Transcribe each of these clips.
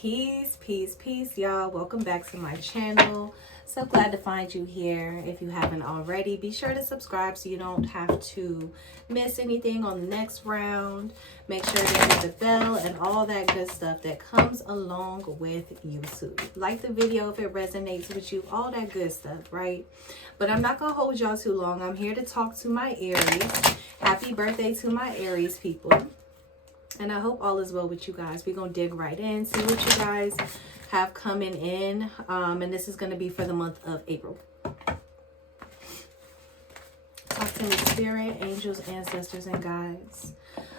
Peace, peace, peace, y'all. Welcome back to my channel. So glad to find you here. If you haven't already, be sure to subscribe so you don't have to miss anything on the next round. Make sure to hit the bell and all that good stuff that comes along with YouTube. Like the video if it resonates with you, all that good stuff, right? But I'm not going to hold y'all too long. I'm here to talk to my Aries. Happy birthday to my Aries people. And I hope all is well with you guys. We're going to dig right in, see what you guys have coming in. And this is going to be for the month of April. Talk to me, Spirit, angels, ancestors, and guides.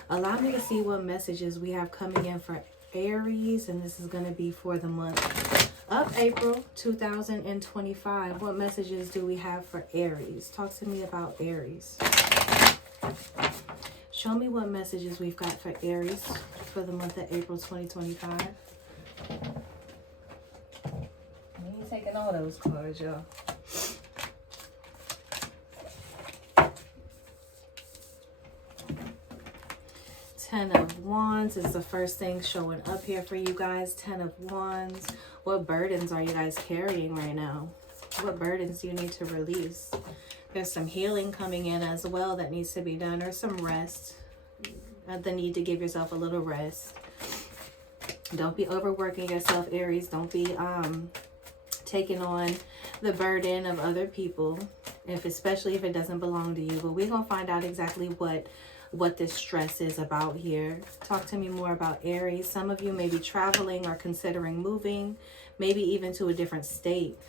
Allow me to see what messages we have coming in for Aries. And this is going to be for the month of April 2025. What messages do we have for Aries? Talk to me about Aries. Show me what messages we've got for Aries for the month of April 2025. I ain't taking all those cards, y'all. Ten of Wands is the first thing showing up here for you guys. Ten of Wands. What burdens are you guys carrying right now? What burdens do you need to release? There's some healing coming in as well that needs to be done, or some rest. The need to give yourself a little rest. Don't be overworking yourself, Aries. Don't be taking on the burden of other people, especially if it doesn't belong to you. But we're going to find out exactly what this stress is about here. Talk to me more about Aries. Some of you may be traveling or considering moving, maybe even to a different state.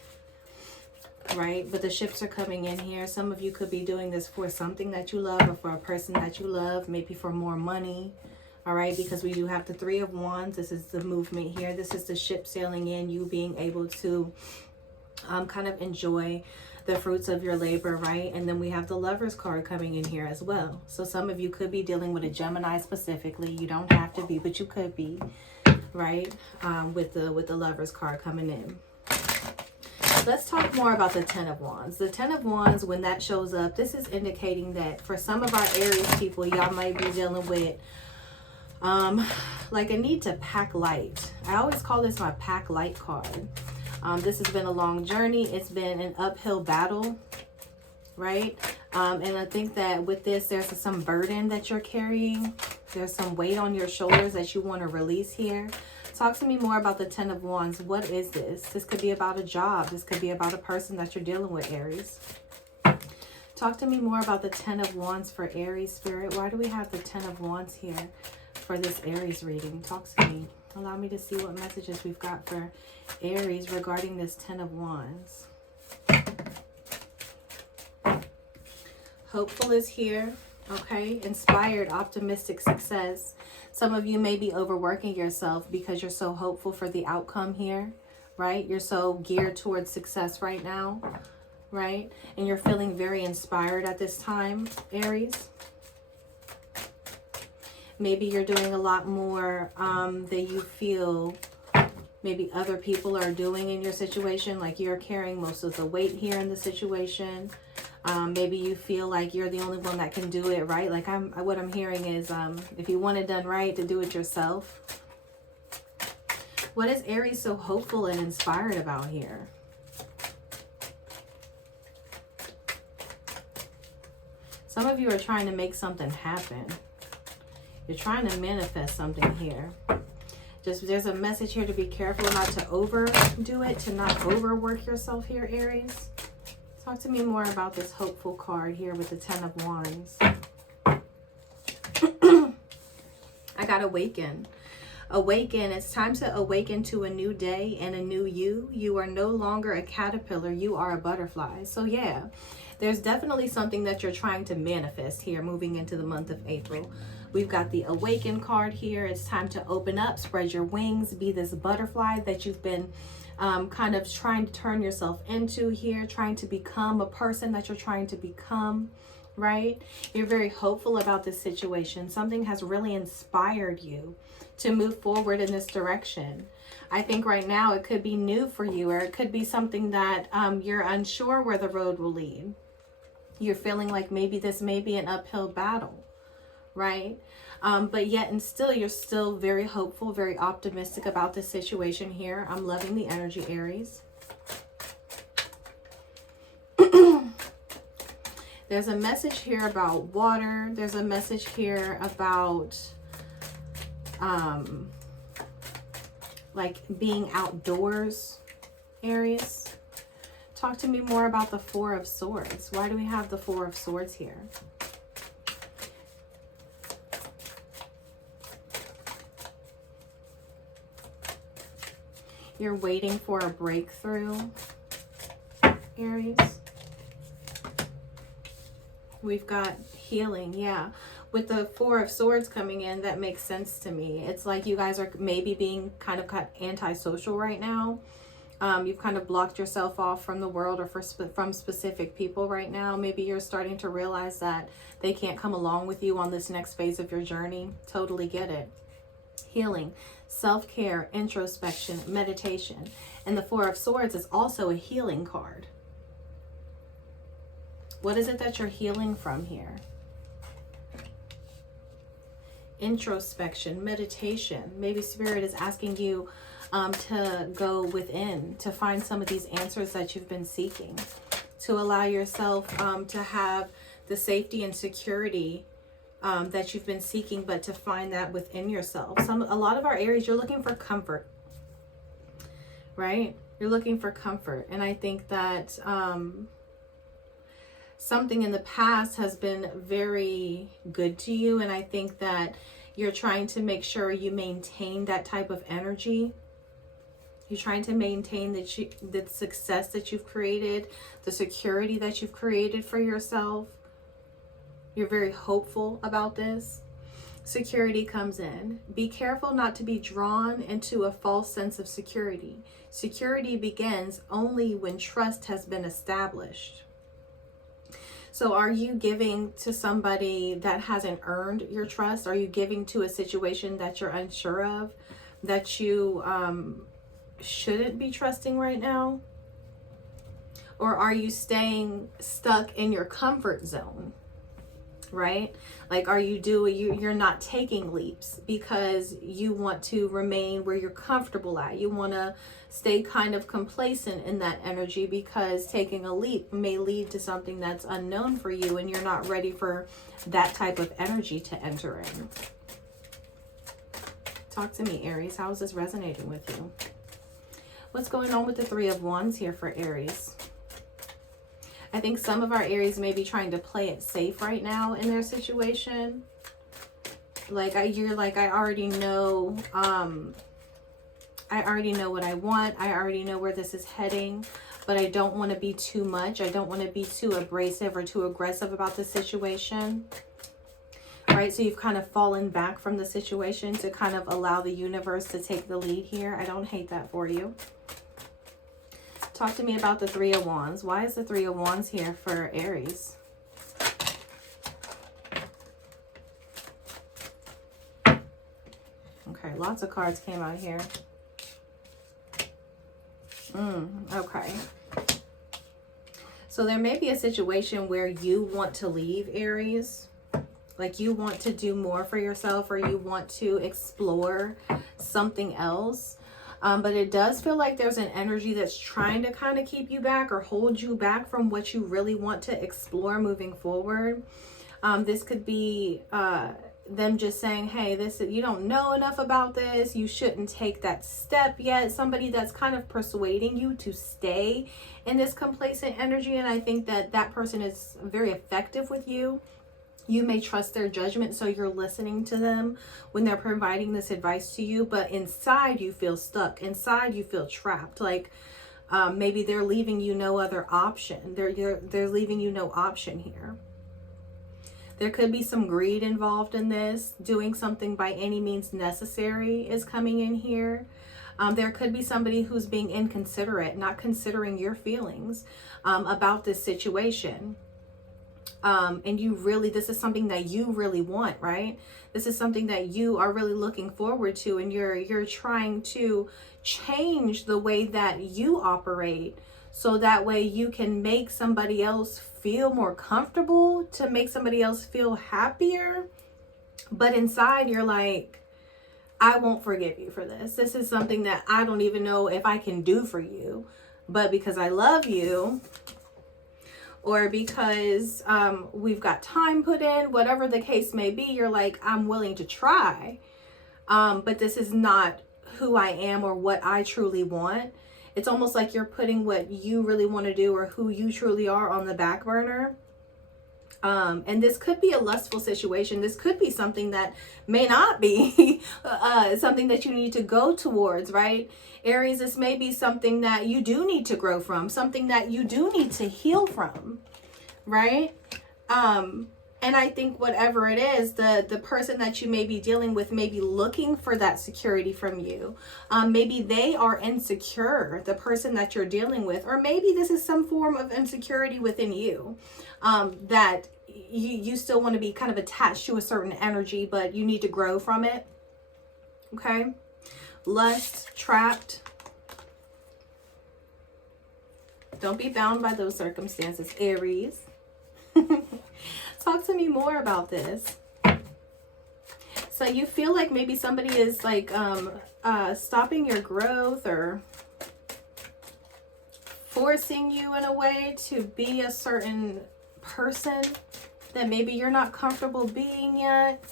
Right? But the ships are coming in here. Some of you could be doing this for something that you love or for a person that you love, maybe for more money. All right? Because we do have the Three of Wands. This is the movement here. This is the ship sailing in, you being able to kind of enjoy the fruits of your labor, right? And then we have the Lovers card coming in here as well. So some of you could be dealing with a Gemini specifically. You don't have to be, but you could be, right? With the Lovers card coming in. Let's talk more about the Ten of Wands. The Ten of Wands, when that shows up, this is indicating that for some of our Aries people, y'all might be dealing with like a need to pack light. I always call this my pack light card. This has been a long journey. It's been an uphill battle, right? And I think that with this, there's some burden that you're carrying. There's some weight on your shoulders that you want to release here. Talk to me more about the Ten of Wands. What is this? This could be about a job. This could be about a person that you're dealing with, Aries. Talk to me more about the Ten of Wands for Aries, Spirit. Why do we have the Ten of Wands here for this Aries reading? Talk to me. Allow me to see what messages we've got for Aries regarding this Ten of Wands. Hopeful is here. Okay, inspired, optimistic, success. Some of you may be overworking yourself because you're so hopeful for the outcome here, right? You're so geared towards success right now, right? And you're feeling very inspired at this time, Aries. Maybe you're doing a lot more than you feel maybe other people are doing in your situation. Like you're carrying most of the weight here in the situation. Maybe you feel like you're the only one that can do it, right? Like what I'm hearing is if you want it done right, to do it yourself. What is Aries so hopeful and inspired about here? Some of you are trying to make something happen. You're trying to manifest something here. Just there's a message here to be careful not to overdo it, to not overwork yourself here, Aries. Talk to me more about this hopeful card here with the Ten of Wands. I got awaken. Awaken. It's time to awaken to a new day and a new you. You are no longer a caterpillar. You are a butterfly. So yeah, there's definitely something that you're trying to manifest here moving into the month of April. We've got the awaken card here. It's time to open up, spread your wings, be this butterfly that you've been kind of trying to turn yourself into here, trying to become a person that you're trying to become, right? You're very hopeful about this situation. Something has really inspired you to move forward in this direction. I think right now it could be new for you, or it could be something that you're unsure where the road will lead. You're feeling like maybe this may be an uphill battle, right? But yet and still, you're still very hopeful, very optimistic about the situation here. I'm loving the energy, Aries. There's a message here about water. There's a message here about like being outdoors, Aries. Talk to me more about the Four of Swords. Why do we have the Four of Swords here? You're waiting for a breakthrough, Aries. We've got healing, yeah. With the Four of Swords coming in, that makes sense to me. It's like you guys are maybe being kind of antisocial right now. You've kind of blocked yourself off from the world or from specific people right now. Maybe you're starting to realize that they can't come along with you on this next phase of your journey. Totally get it. Healing, self-care, introspection, meditation. And the Four of Swords is also a healing card. What is it that you're healing from here? Introspection, meditation. Maybe Spirit is asking you to go within, to find some of these answers that you've been seeking, to allow yourself to have the safety and security that you've been seeking, but to find that within yourself. A lot of our Aries, you're looking for comfort, right? You're looking for comfort. And I think that something in the past has been very good to you. And I think that you're trying to make sure you maintain that type of energy. You're trying to maintain the success that you've created, the security that you've created for yourself. You're very hopeful about this. Security comes in. Be careful not to be drawn into a false sense of security. Security begins only when trust has been established. So are you giving to somebody that hasn't earned your trust? Are you giving to a situation that you're unsure of, that you shouldn't be trusting right now? Or are you staying stuck in your comfort zone, right? Like, you're not taking leaps because you want to remain where you're comfortable at. You want to stay kind of complacent in that energy because taking a leap may lead to something that's unknown for you, and you're not ready for that type of energy to enter in. Talk to me, Aries. How is this resonating with you? What's going on with the Three of Wands here for Aries? I think some of our Aries may be trying to play it safe right now in their situation. You're like, I already know what I want. I already know where this is heading, but I don't want to be too much. I don't want to be too abrasive or too aggressive about the situation. Right? So you've kind of fallen back from the situation to kind of allow the universe to take the lead here. I don't hate that for you. Talk to me about the Three of Wands. Why is the Three of Wands here for Aries? Okay, lots of cards came out here. Okay. So there may be a situation where you want to leave, Aries. Like you want to do more for yourself, or you want to explore something else. But it does feel like there's an energy that's trying to kind of keep you back or hold you back from what you really want to explore moving forward. This could be them just saying, hey, you don't know enough about this. You shouldn't take that step yet. Somebody that's kind of persuading you to stay in this complacent energy. And I think that that person is very effective with you. You may trust their judgment, so you're listening to them when they're providing this advice to you. But inside, you feel stuck. Inside, you feel trapped. Like maybe they're leaving you no other option. They're leaving you no option here. There could be some greed involved in this. Doing something by any means necessary is coming in here. There could be somebody who's being inconsiderate, not considering your feelings about this situation. And this is something that you really want, right? This is something that you are really looking forward to, and you're trying to change the way that you operate so that way you can make somebody else feel more comfortable, to make somebody else feel happier. But inside you're like, I won't forgive you for this. This is something that I don't even know if I can do for you. But because I love you, or because we've got time put in, whatever the case may be, you're like, I'm willing to try. But this is not who I am or what I truly want. It's almost like you're putting what you really want to do or who you truly are on the back burner. And this could be a lustful situation. This could be something that may not be something that you need to go towards, right? Aries, this may be something that you do need to grow from, something that you do need to heal from, right? And I think whatever it is, the person that you may be dealing with may be looking for that security from you. Maybe they are insecure, the person that you're dealing with, or maybe this is some form of insecurity within you, that you still want to be kind of attached to a certain energy, but you need to grow from it. Okay. Lust, trapped. Don't be bound by those circumstances, Aries. Talk to me more about this. So you feel like maybe somebody is like stopping your growth or forcing you in a way to be a certain person that maybe you're not comfortable being yet.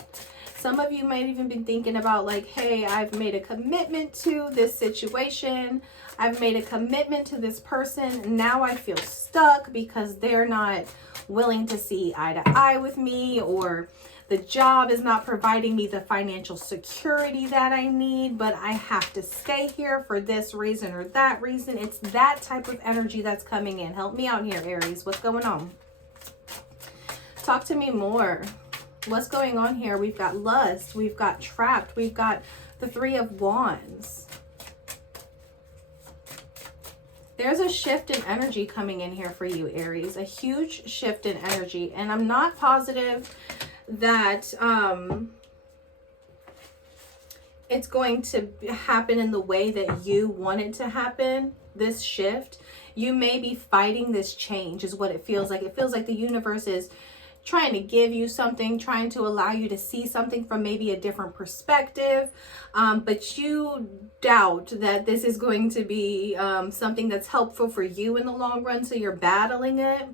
Some of you might even be thinking about like, hey, I've made a commitment to this situation. I've made a commitment to this person. Now I feel stuck because they're not willing to see eye to eye with me, or the job is not providing me the financial security that I need, but I have to stay here for this reason or that reason. It's that type of energy that's coming in. Help me out here, Aries. What's going on? Talk to me more. What's going on here? We've got lust. We've got trapped. We've got the Three of Wands. There's a shift in energy coming in here for you, Aries. A huge shift in energy. And I'm not positive that it's going to happen in the way that you want it to happen, this shift. You may be fighting this change is what it feels like. It feels like the universe is trying to give you something, trying to allow you to see something from maybe a different perspective, but you doubt that this is going to be something that's helpful for you in the long run, so you're battling it,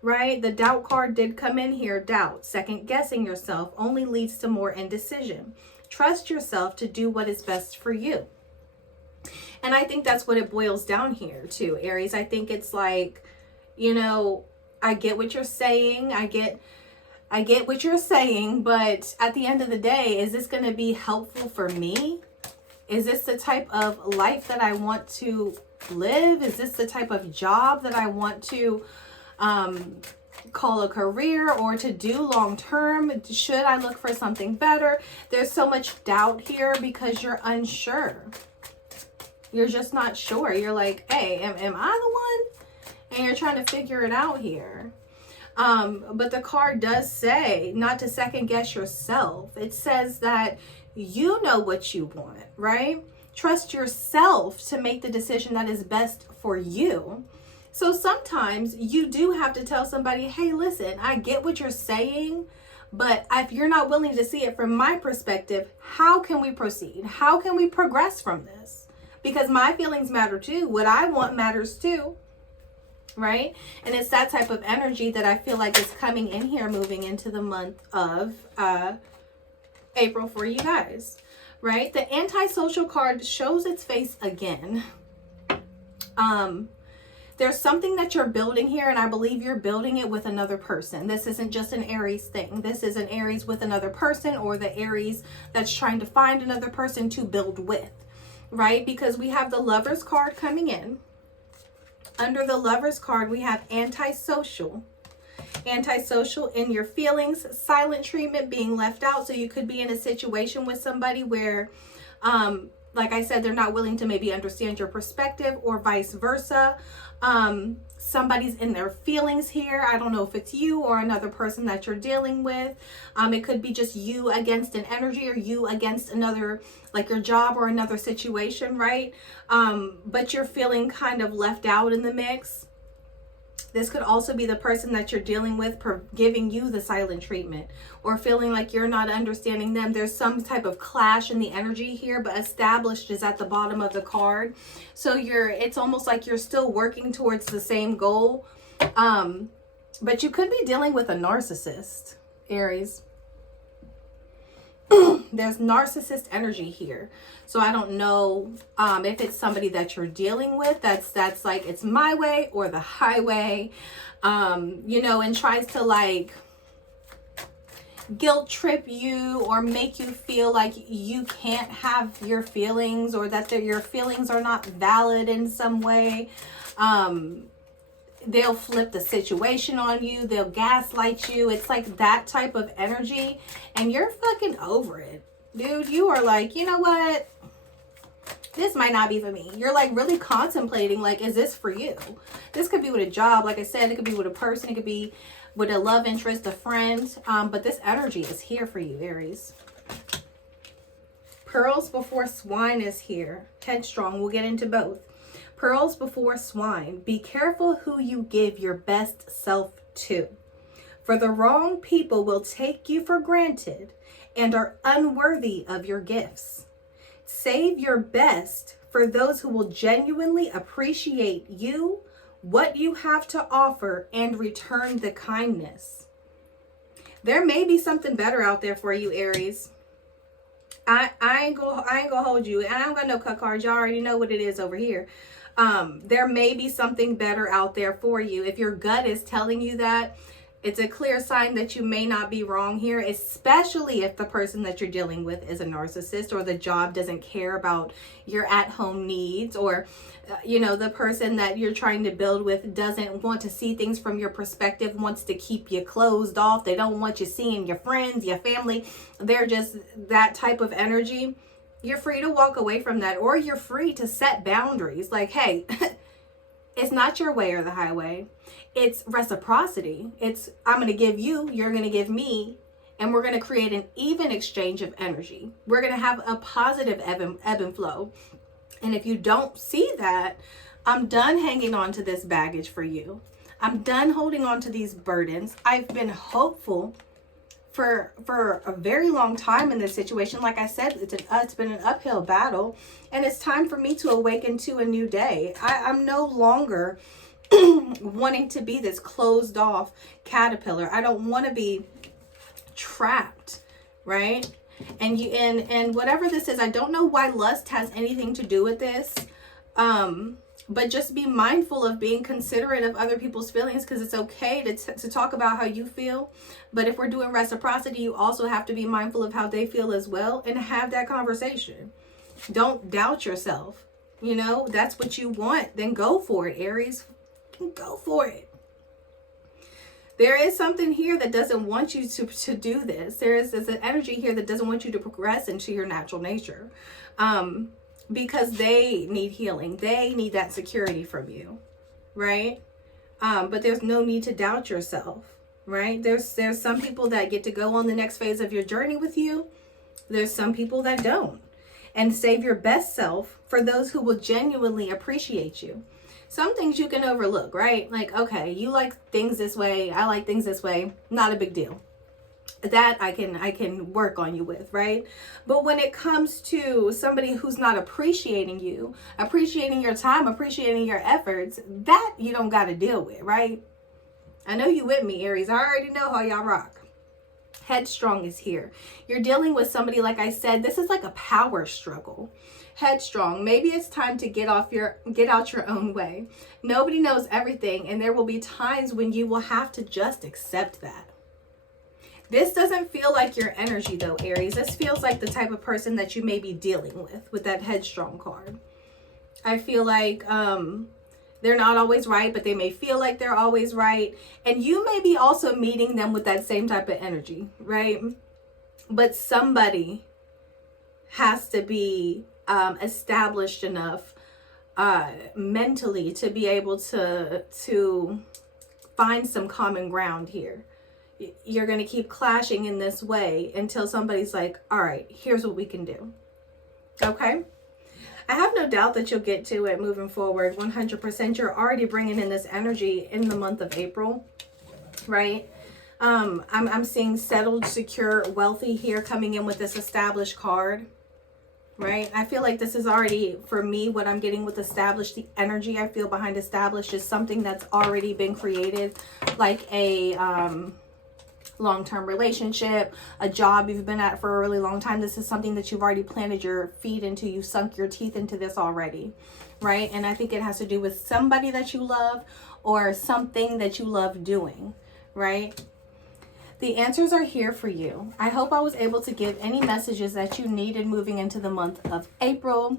right? The doubt card did come in here. Doubt, second guessing yourself, only leads to more indecision. Trust yourself to do what is best for you. And I think that's what it boils down here to, Aries. I think it's like, you know, I get what you're saying. I get what you're saying, but at the end of the day, is this going to be helpful for me? Is this the type of life that I want to live? Is this the type of job that I want to call a career or to do long term? Should I look for something better? There's so much doubt here because you're unsure. You're just not sure. You're like, hey, am I the one? And you're trying to figure it out here. But the card does say not to second guess yourself. It says that you know what you want, right? Trust yourself to make the decision that is best for you. So sometimes you do have to tell somebody, hey, listen, I get what you're saying, but if you're not willing to see it from my perspective, how can we proceed? How can we progress from this? Because my feelings matter too. What I want matters too. Right? And it's that type of energy that I feel like is coming in here, moving into the month of April for you guys, right? The antisocial card shows its face again. There's something that you're building here, and I believe you're building it with another person. This isn't just an Aries thing. This is an Aries with another person, or the Aries that's trying to find another person to build with, right? Because we have the Lovers card coming in. Under the Lovers card, we have antisocial. Antisocial in your feelings, silent treatment, being left out. So you could be in a situation with somebody where, like I said, they're not willing to maybe understand your perspective, or vice versa. Somebody's in their feelings here. I don't know if it's you or another person that you're dealing with. It could be just you against an energy, or you against another, like your job or another situation, right? But you're feeling kind of left out in the mix. This could also be the person that you're dealing with giving you the silent treatment or feeling like you're not understanding them. There's some type of clash in the energy here, but established is at the bottom of the card. So it's almost like you're still working towards the same goal. But you could be dealing with a narcissist, Aries. There's narcissist energy here. So I don't know if it's somebody that you're dealing with that's like, it's my way or the highway, you know, and tries to like guilt trip you or make you feel like you can't have your feelings, or that your feelings are not valid in some way. They'll flip the situation on you. They'll gaslight you. It's like that type of energy. And you're fucking over it. Dude, you are like, you know what? This might not be for me. You're like really contemplating, like, is this for you? This could be with a job. Like I said, it could be with a person. It could be with a love interest, a friend. But this energy is here for you, Aries. Pearls before swine is here. Headstrong. We'll get into both. Pearls before swine. Be careful who you give your best self to, for the wrong people will take you for granted and are unworthy of your gifts. Save your best for those who will genuinely appreciate you, what you have to offer, and return the kindness. There may be something better out there for you, Aries. I ain't gonna hold you. And I don't got no cut cards. Y'all already know what it is over here. There may be something better out there for you. If your gut is telling you that, it's a clear sign that you may not be wrong here, especially if the person that you're dealing with is a narcissist, or the job doesn't care about your at-home needs, or, you know, the person that you're trying to build with doesn't want to see things from your perspective, wants to keep you closed off. They don't want you seeing your friends, your family. They're just that type of energy. You're free to walk away from that, or you're free to set boundaries. Like, hey, it's not your way or the highway. It's reciprocity. It's, I'm going to give you, you're going to give me, and we're going to create an even exchange of energy. We're going to have a positive ebb and flow. And if you don't see that, I'm done hanging on to this baggage for you. I'm done holding on to these burdens. I've been hopeful for a very long time in this situation. Like I said, it's been an uphill battle, and it's time for me to awaken to a new day. I'm no longer wanting to be this closed off caterpillar. I don't want to be trapped, right? And whatever this is, I don't know why lust has anything to do with this. But just be mindful of being considerate of other people's feelings, because it's okay to talk about how you feel. But if we're doing reciprocity, you also have to be mindful of how they feel as well, and have that conversation. Don't doubt yourself. You know, that's what you want. Then go for it, Aries. Go for it. There is something here that doesn't want you to do this. There's an energy here that doesn't want you to progress into your natural nature. Because they need healing. They need that security from you, right? But there's no need to doubt yourself, right? There's some people that get to go on the next phase of your journey with you. There's some people that don't. And save your best self for those who will genuinely appreciate you. Some things you can overlook, right? Like, okay, you like things this way, I like things this way, not a big deal. That I can work on you with, right? But when it comes to somebody who's not appreciating you, appreciating your time, appreciating your efforts, that you don't got to deal with, right? I know you with me, Aries. I already know how y'all rock. Headstrong is here. You're dealing with somebody, like I said, this is like a power struggle. Headstrong. Maybe it's time to get out your own way. Nobody knows everything, and there will be times when you will have to just accept that. This doesn't feel like your energy though, Aries. This feels like the type of person that you may be dealing with that headstrong card. I feel like they're not always right, but they may feel like they're always right. And you may be also meeting them with that same type of energy, right? But somebody has to be established enough mentally to be able to find some common ground here. You're going to keep clashing in this way until somebody's like, all right, here's what we can do. Okay. I have no doubt that you'll get to it moving forward 100%. You're already bringing in this energy in the month of April, right? I'm seeing settled, secure, wealthy here coming in with this established card, right? I feel like this is already, for me, what I'm getting with established, the energy I feel behind established is something that's already been created, like a long-term relationship, a job you've been at for a really long time. This is something that you've already planted your feet into. You've sunk your teeth into this already, right? And I think it has to do with somebody that you love or something that you love doing, right? The answers are here for you. I hope I was able to give any messages that you needed moving into the month of April.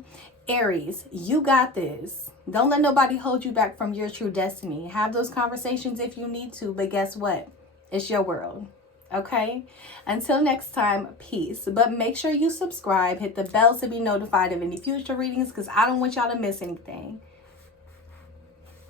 Aries, you got this. Don't let nobody hold you back from your true destiny. Have those conversations if you need to, but guess what? It's your world. Okay? Until next time, peace. But make sure you subscribe, hit the bell to be notified of any future readings because I don't want y'all to miss anything.